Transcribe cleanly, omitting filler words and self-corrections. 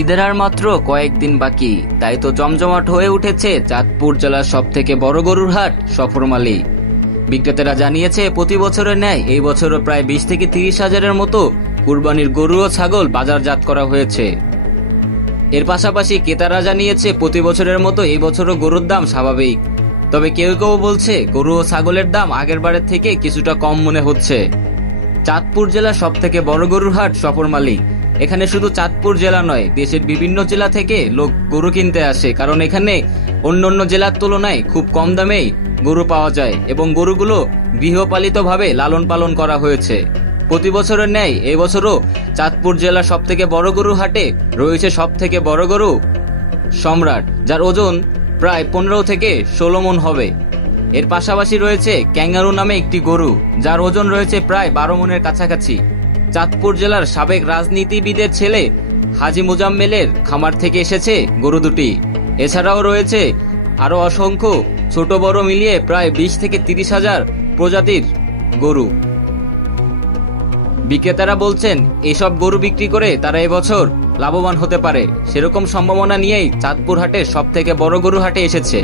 ঈদের আর মাত্র কয়েকদিন বাকি, তাই তো জমজমাট হয়ে উঠেছে চাঁদপুর জেলার সবথেকে বড় গরুর হাট সফরমালী। বিক্রেতারা জানিয়েছে প্রতি বছরের ন্যায় এই বছরও প্রায় 20 থেকে 30 হাজারের মতো কুরবানির গরু ও ছাগল বাজারজাত করা হয়েছে। এর পাশাপাশি ক্রেতারা জানিয়েছে প্রতি বছরের মতো এই বছরও গরুর দাম স্বাভাবিক, তবে কেউ কেউ বলছে গরু ও ছাগলের দাম আগের বারের থেকে কিছুটা কম মনে হচ্ছে। চাঁদপুর জেলার সবথেকে বড় গরুর হাট সফরমালী। এখানে শুধু চাঁদপুর জেলা নয়, দেশের বিভিন্ন জেলা থেকে লোক গরু কিনতে আসে, কারণ এখানে অন্যান্য জেলার তুলনায় খুব কম দামেই গরু পাওয়া যায় এবং গরুগুলো গৃহপালিতভাবে লালন পালন করা হয়েছে। প্রতি বছরের ন্যায় এই বছরও চাঁদপুর জেলার সবথেকে বড় গরু হাটে রয়েছে সবথেকে বড় গরু সম্রাট, যার ওজন প্রায় 15 থেকে 16 মণ হবে। এর পাশাপাশি রয়েছে ক্যাঙ্গারু নামে একটি গরু, যার ওজন রয়েছে প্রায় 12 মণের কাছাকাছি। চাঁদপুর জেলার সাবেক রাজনীতিবিদের ছেলে হাজী মুজাম্মেলের খামার থেকে এসেছে গরু দুটি। এছাড়াও রয়েছে আরো অসংখ্য ছোট বড় মিলিয়ে প্রায় 20 থেকে 30 হাজার প্রজাতির গরু। বিক্রেতারা বলছেন এসব গরু বিক্রি করে তারা এবছর লাভবান হতে পারে, সেরকম সম্ভাবনা নিয়েই চাঁদপুর হাটের সবথেকে বড় গরু হাটে এসেছে।